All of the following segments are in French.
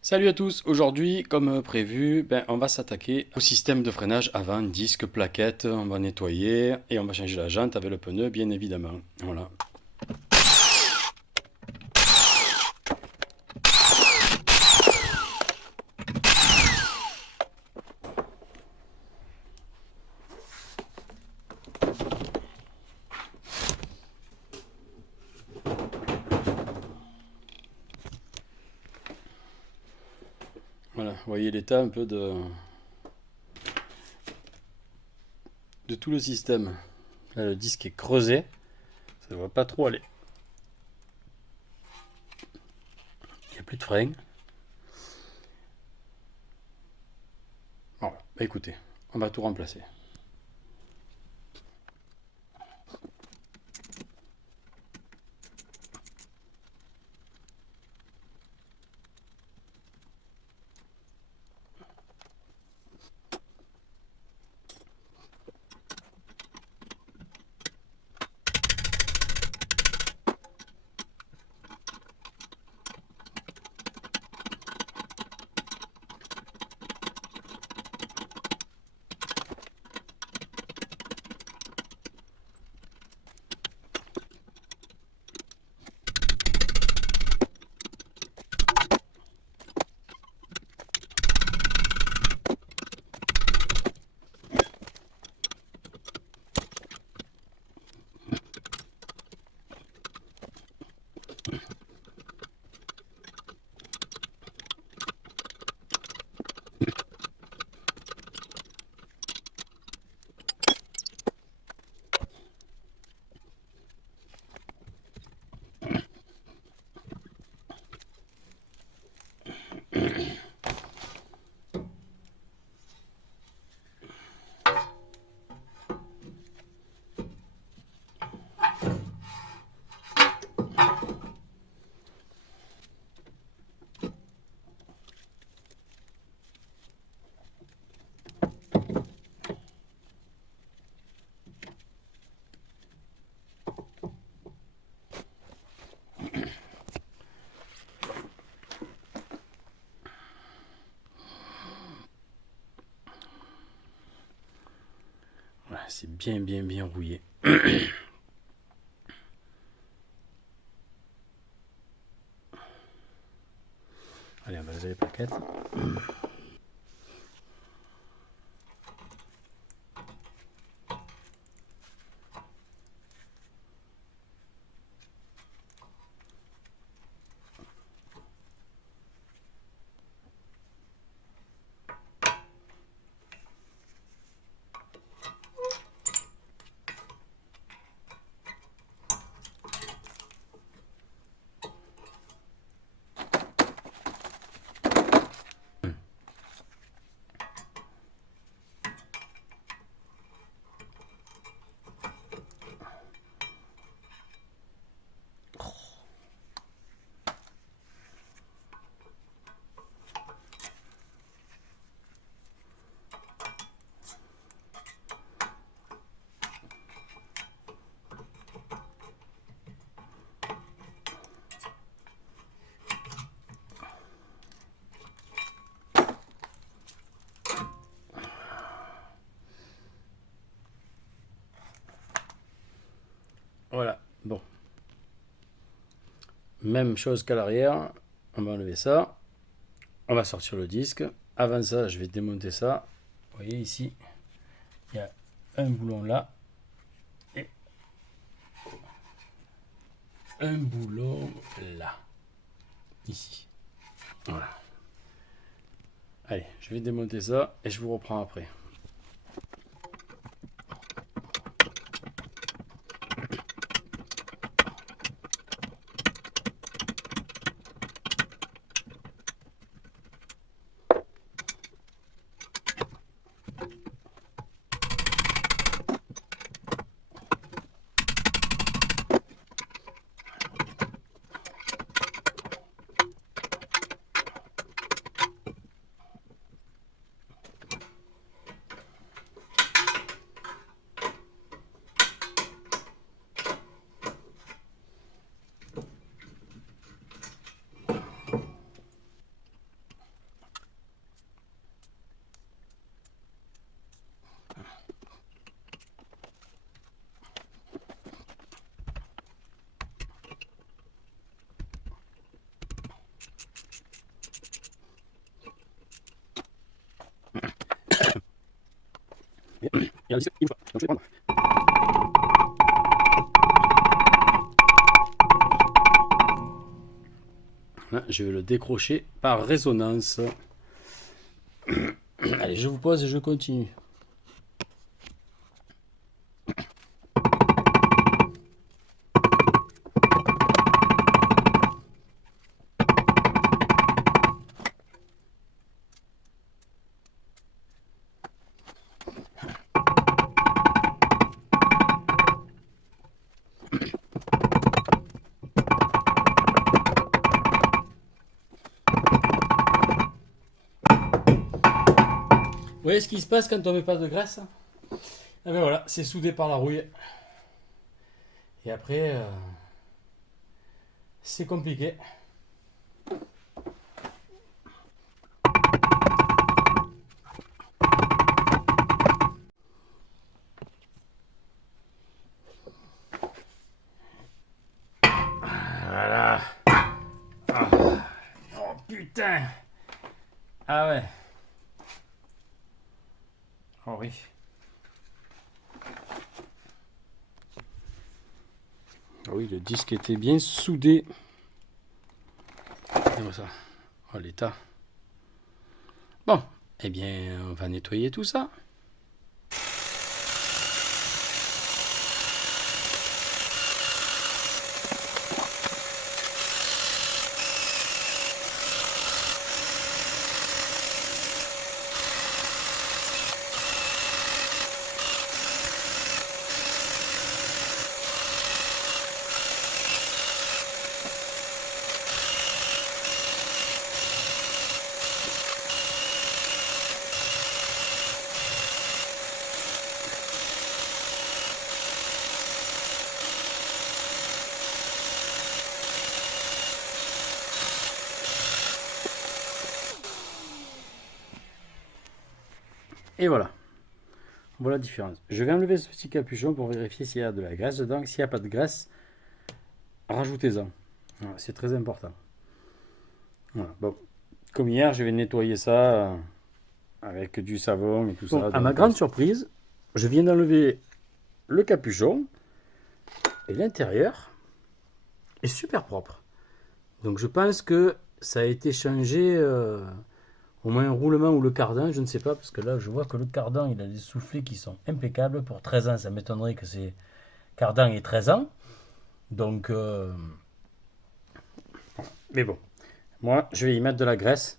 Salut à tous, aujourd'hui comme prévu, on va s'attaquer au système de freinage avant, disque, plaquette, on va nettoyer et on va changer la jante avec le pneu bien évidemment. Voilà. Voilà, vous voyez l'état un peu de tout le système. Là le disque est creusé, ça ne va pas trop aller. Il n'y a plus de frein. Voilà, écoutez, on va tout remplacer. Voilà, c'est bien rouillé. Allez, on va lever les plaquettes. Voilà, bon. Même chose qu'à l'arrière, on va enlever ça. On va sortir le disque. Avant ça, je vais démonter ça. Vous voyez ici, il y a un boulon là et un boulon là. Ici. Voilà. Allez, je vais démonter ça et je vous reprends après. Et un disque, une fois. Donc je vais prendre. Là, je vais le décrocher par résonance. Allez, je vous pose et je continue. Vous voyez ce qui se passe quand on met pas de graisse? Ah ben voilà, c'est soudé par la rouille. Et après, c'est compliqué. Voilà. Ah. Oh putain. Ah ouais. Oh oui. Ah oui, le disque était bien soudé. Comme ça. Oh l'état. Bon, eh bien, on va nettoyer tout ça. Et voilà. Voilà la différence. Je vais enlever ce petit capuchon pour vérifier s'il y a de la graisse dedans. S'il n'y a pas de graisse, rajoutez-en. Voilà, c'est très important. Voilà. Bon. Comme hier, je vais nettoyer ça avec du savon et tout ça. À ma grande surprise, je viens d'enlever le capuchon et l'intérieur est super propre. Donc je pense que ça a été changé au moins un roulement ou le cardan, je ne sais pas, parce que là je vois que le cardan il a des soufflets qui sont impeccables. Pour 13 ans, ça m'étonnerait que c'est cardan ait 13 ans. Donc, mais bon, moi je vais y mettre de la graisse,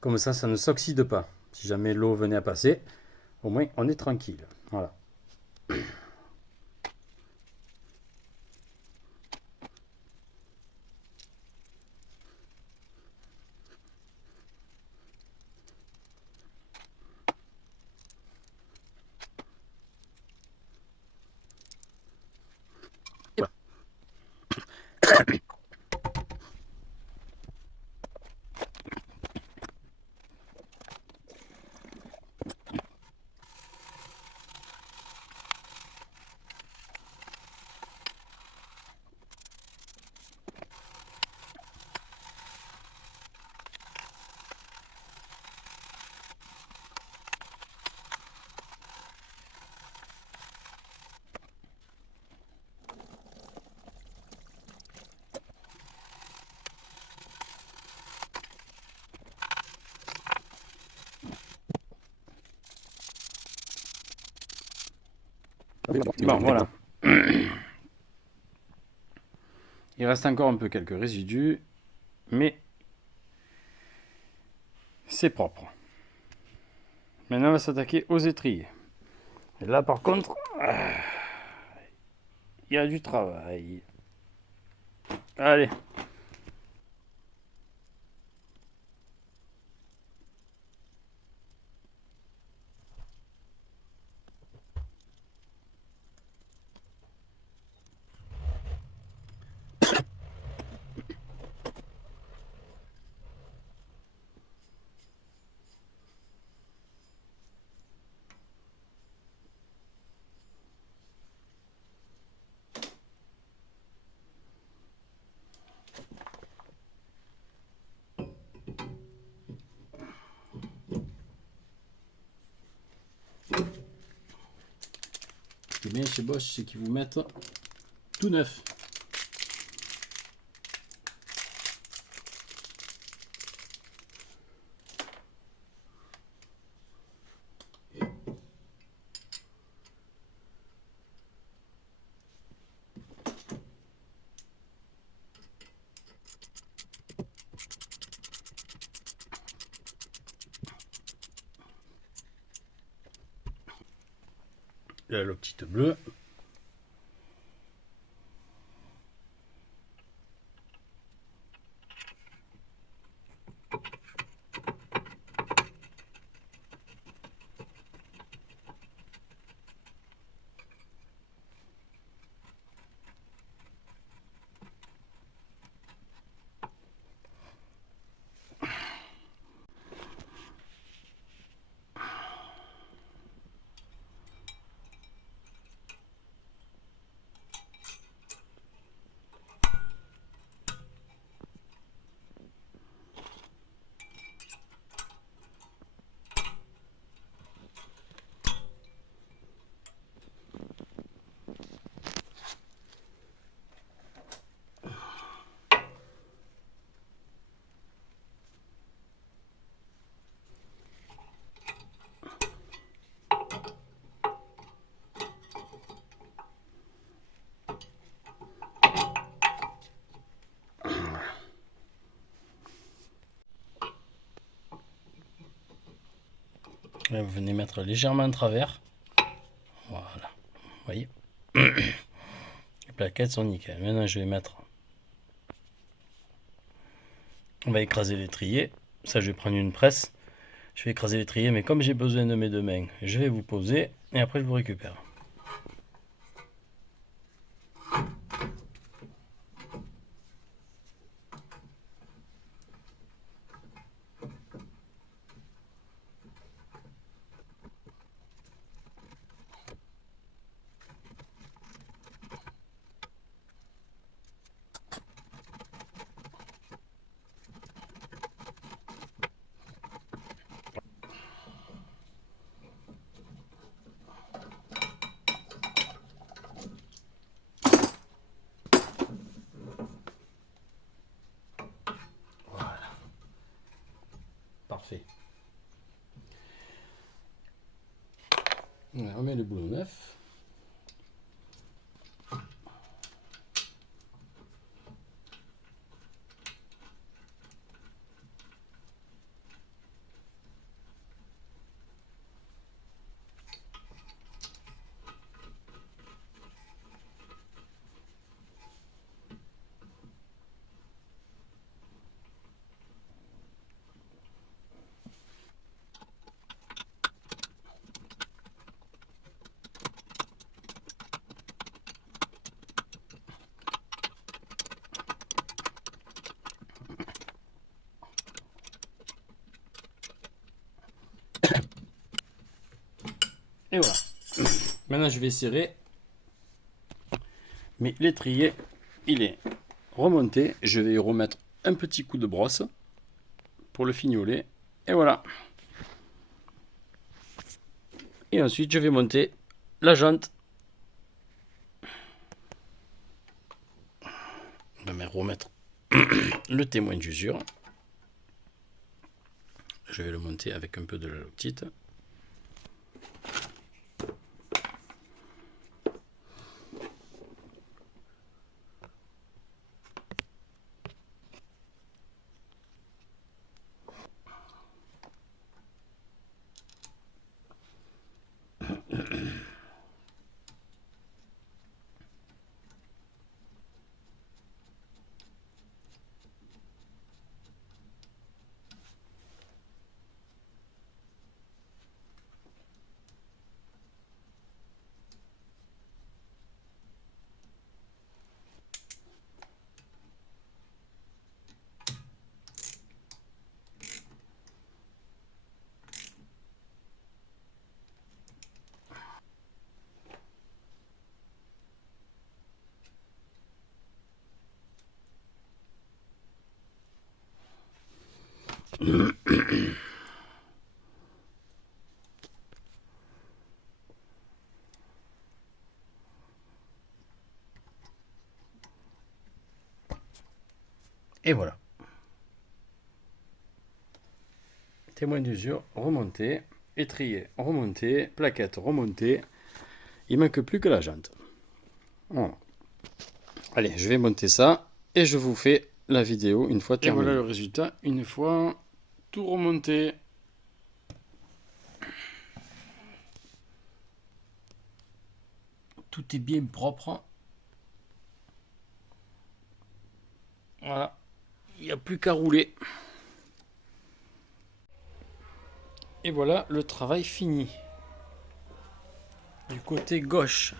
comme ça ne s'oxyde pas. Si jamais l'eau venait à passer, au moins on est tranquille. Voilà. Et voilà. Bon, voilà. Il reste encore un peu quelques résidus, mais c'est propre. Maintenant, on va s'attaquer aux étriers. Et là, par contre, il y a du travail. Allez. chez Bosch, c'est qu'ils vous mettent tout neuf. Là, le petit bleu. Là, vous venez mettre légèrement en travers. Voilà. Vous voyez. Les plaquettes sont nickel. Maintenant, je vais mettre. On va écraser l'étrier. Ça, je vais prendre une presse. Je vais écraser l'étrier, mais comme j'ai besoin de mes deux mains, je vais vous poser et après je vous récupère. Parfait. On remet le boulot neuf. Et voilà. Maintenant, je vais serrer. Mais l'étrier, il est remonté. Je vais y remettre un petit coup de brosse pour le fignoler. Et voilà. Et ensuite, je vais monter la jante. Je vais remettre le témoin d'usure. Je vais le monter avec un peu de la loctite. Et voilà. Témoin d'usure, remonté. Étrier, remonté. Plaquette, remontée. Il ne manque plus que la jante. Voilà. Allez, je vais monter ça. Et je vous fais la vidéo une fois terminée. Et voilà le résultat, une fois tout remonté. Tout est bien propre. Voilà. Il n'y a plus qu'à rouler. Et voilà le travail fini. Du côté gauche.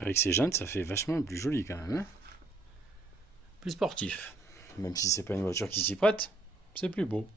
Avec ces jantes, ça fait vachement plus joli quand même. Hein, plus sportif. Même si c'est pas une voiture qui s'y prête, c'est plus beau.